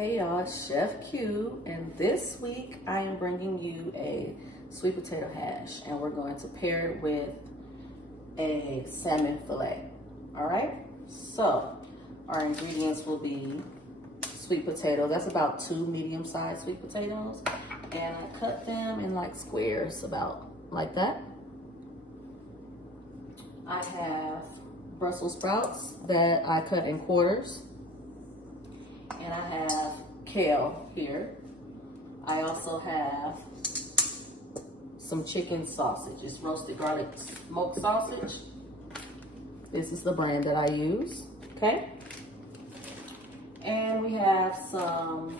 Hey y'all, Chef Q, and this week I am bringing you a sweet potato hash, and we're going to pair it with a salmon fillet. All right, so our ingredients will be sweet potato. That's about 2 medium-sized sweet potatoes, and I cut them in like squares, about like that. I have Brussels sprouts that I cut in quarters. And I have kale here. I also have some chicken sausage. It's roasted garlic smoked sausage. This is the brand that I use, okay? And we have some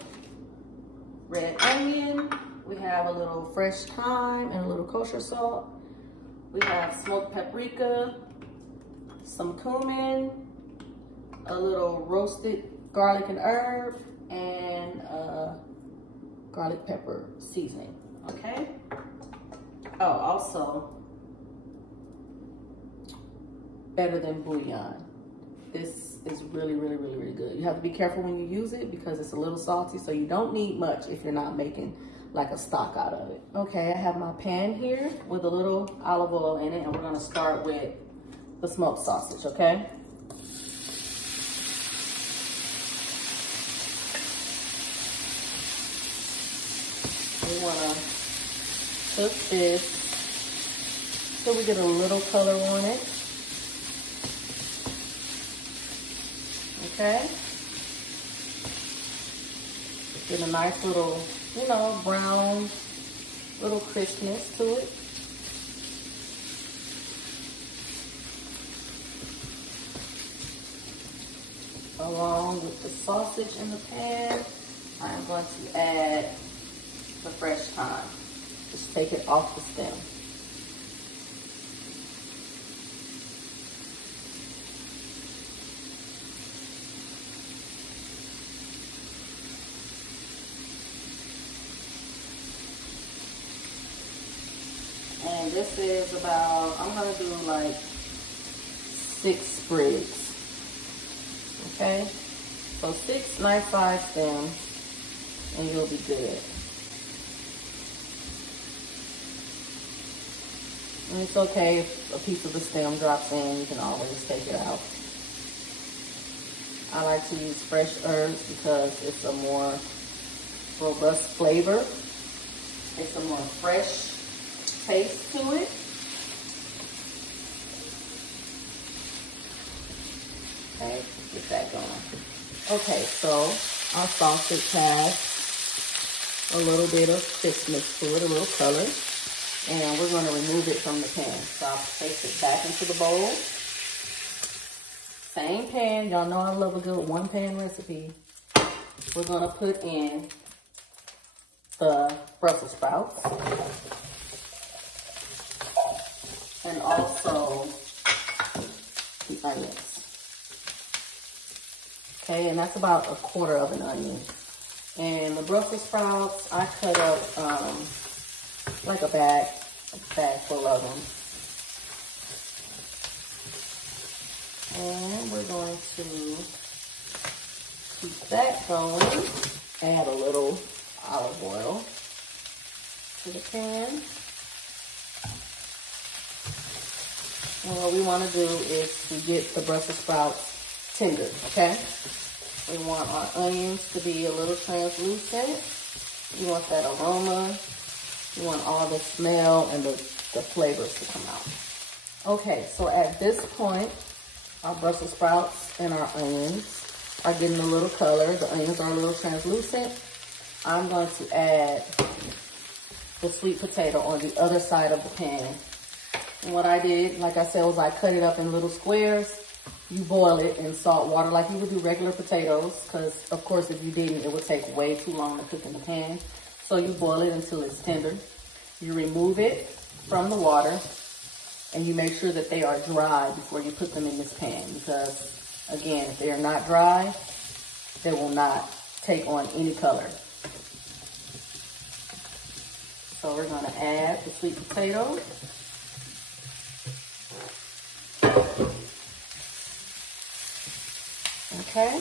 red onion. We have a little fresh thyme and a little kosher salt. We have smoked paprika, some cumin, a little roasted garlic and herb, and garlic pepper seasoning, okay? Oh, also, better than bouillon. This is really good. You have to be careful when you use it because it's a little salty, so you don't need much if you're not making like a stock out of it. Okay, I have my pan here with a little olive oil in it, and we're gonna start with the smoked sausage, okay? We want to cook this so we get a little color on it. Okay. Get a nice little, brown little crispness to it. Along with the sausage in the pan, I'm going to add the fresh thyme. Just take it off the stem. And this is about, I'm gonna do like 6 sprigs. Okay? So 6 nice sized stems and you'll be good. And it's okay if a piece of the stem drops in, you can always take it out. I like to use fresh herbs because it's a more robust flavor. It's a more fresh taste to it. Okay, get that going. Okay, so our sausage has a little bit of crispness to it, a little color. And we're going to remove it from the pan. So I'll place it back into the bowl. Same pan. Y'all know I love a good 1-pan recipe. We're going to put in the Brussels sprouts. And also the onions. Okay, and that's about 1/4 of an onion. And the Brussels sprouts, I cut up like a bag full of them. And we're going to keep that going. Add a little olive oil to the pan. And what we want to do is to get the Brussels sprouts tender, okay? We want our onions to be a little translucent. You want that aroma. You want all the smell and the flavors to come out. Okay, so at this point, our Brussels sprouts and our onions are getting a little color. The onions are a little translucent. I'm going to add the sweet potato on the other side of the pan. And what I did, like I said, was I cut it up in little squares. You boil it in salt water like you would do regular potatoes, because of course if you didn't, it would take way too long to cook in the pan. So you boil it until it's tender. You remove it from the water and you make sure that they are dry before you put them in this pan, because again, if they are not dry, they will not take on any color. So we're going to add the sweet potato. Okay.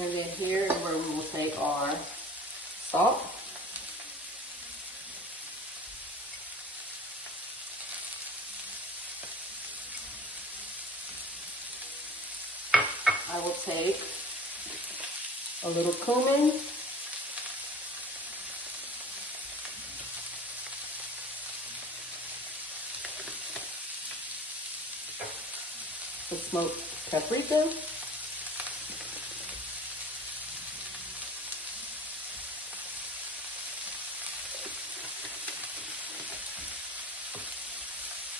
And then here is where we will take our salt. I will take a little cumin. The smoked paprika.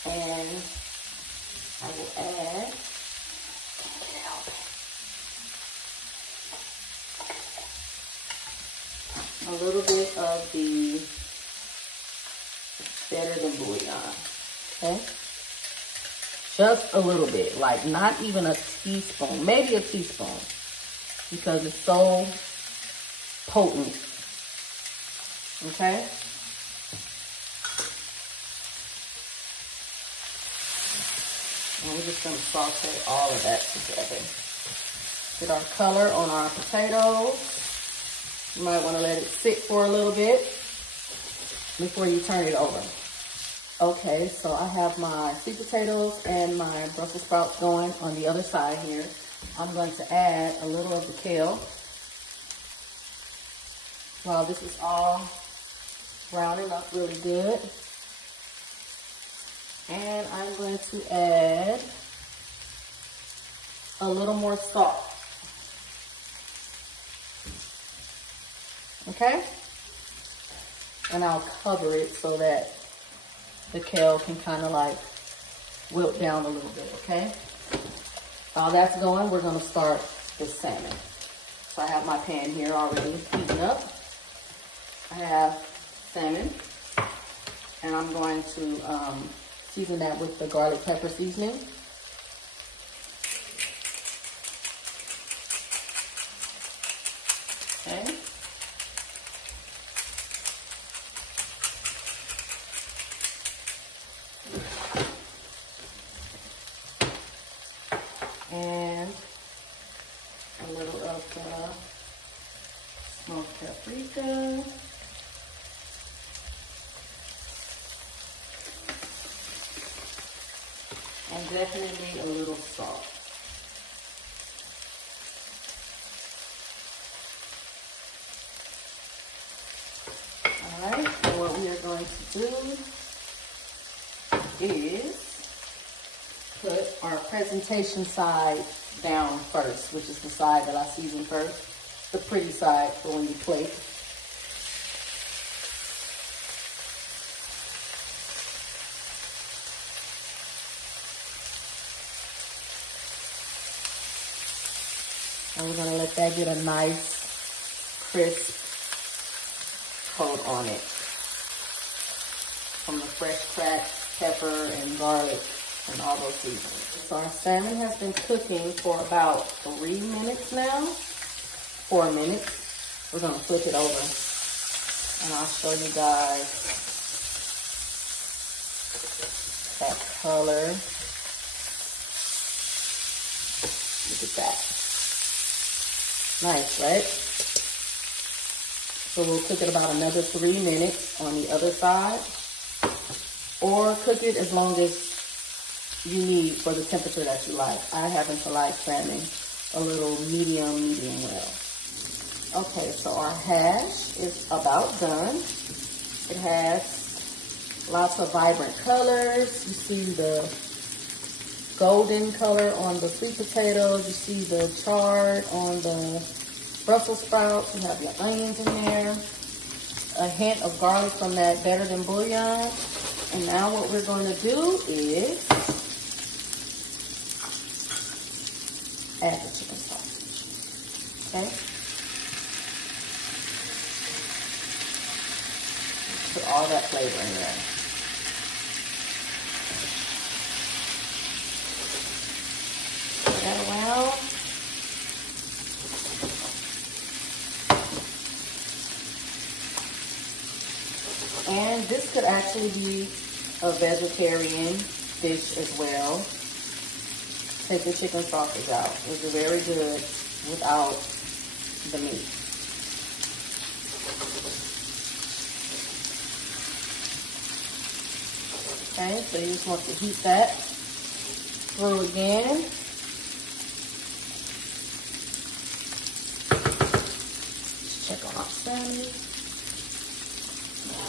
And I will add a little bit of the better than bouillon, okay? Just a little bit, like not even a teaspoon, maybe a teaspoon, because it's so potent, okay? And we're just gonna saute all of that together. Get our color on our potatoes. You might wanna let it sit for a little bit before you turn it over. Okay, so I have my sweet potatoes and my Brussels sprouts going on the other side here. I'm going to add a little of the kale. While this is all browning up really good. And I'm going to add a little more salt. Okay? And I'll cover it so that the kale can kind of like wilt down a little bit, okay? While that's going, we're gonna start the salmon. So I have my pan here already heating up. I have salmon, and I'm going to season that with the garlic pepper seasoning. Okay. And a little of the smoked paprika. And definitely a little salt. All right, so what we are going to do is put our presentation side down first, which is the side that I season first, the pretty side for when you plate. And we're gonna let that get a nice crisp coat on it from the fresh cracked pepper and garlic and all those seasonings. So our salmon has been cooking for about 3 minutes now, 4 minutes. We're gonna flip it over and I'll show you guys that color. Look at that. Nice, right? So we'll cook it about another 3 minutes on the other side, or cook it as long as you need for the temperature that you like. I happen to like salmon a little medium well. Okay, so our hash is about done. It has lots of vibrant colors. You see the golden color on the sweet potatoes. You see the chard on the Brussels sprouts. You have your onions in there. A hint of garlic from that better than bouillon. And now what we're going to do is add the chicken sausage. Okay? Put all that flavor in there. Put that around. And this could actually be a vegetarian dish as well. Take the chicken sausage out. It's very good without the meat. Okay, so you just want to heat that through again. Let's check on our salmon.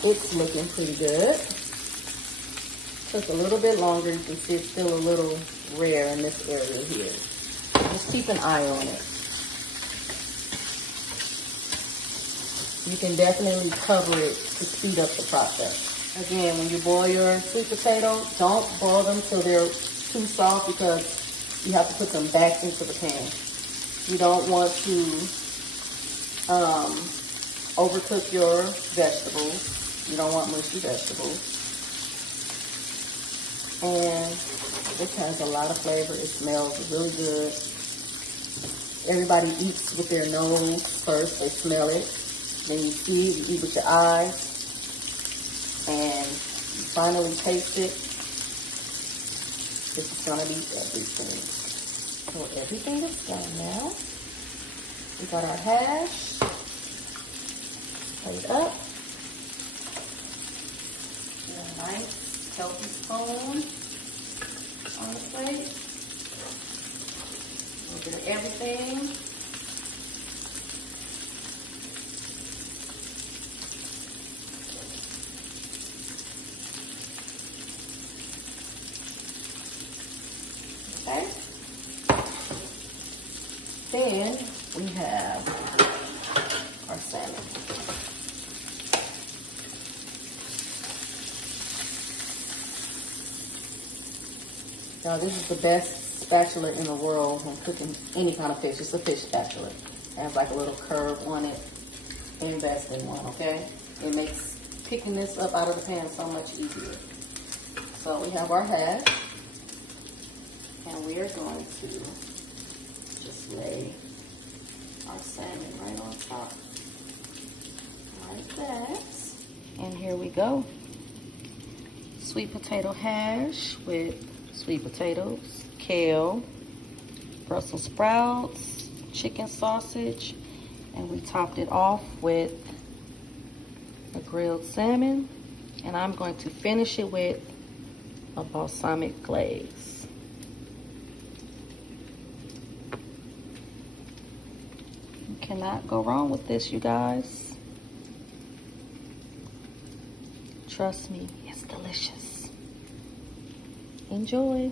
It's looking pretty good. Took a little bit longer. You can see it's still a little rare in this area here. Just keep an eye on it. You can definitely cover it to speed up the process. Again, when you boil your sweet potato, don't boil them till they're too soft because you have to put them back into the pan. You don't want to overcook your vegetables. You don't want mushy vegetables. And this has a lot of flavor. It smells really good. Everybody eats with their nose first. They smell it. Then you see it, you eat with your eyes. And you finally taste it. This is gonna be everything. So everything is done now. We got our hash laid up. Get a nice healthy spoon on the plate. A little bit of everything. Okay. Then we have our salmon. Now this is the best spatula in the world when cooking any kind of fish. It's a fish spatula. It has like a little curve on it. Invest in one, okay? It makes picking this up out of the pan so much easier. So we have our hash. And we are going to just lay our salmon right on top, like that. And here we go. Sweet potato hash with sweet potatoes, kale, Brussels sprouts, chicken sausage, and we topped it off with a grilled salmon. And I'm going to finish it with a balsamic glaze. Cannot go wrong with this, you guys. Trust me, it's delicious. Enjoy.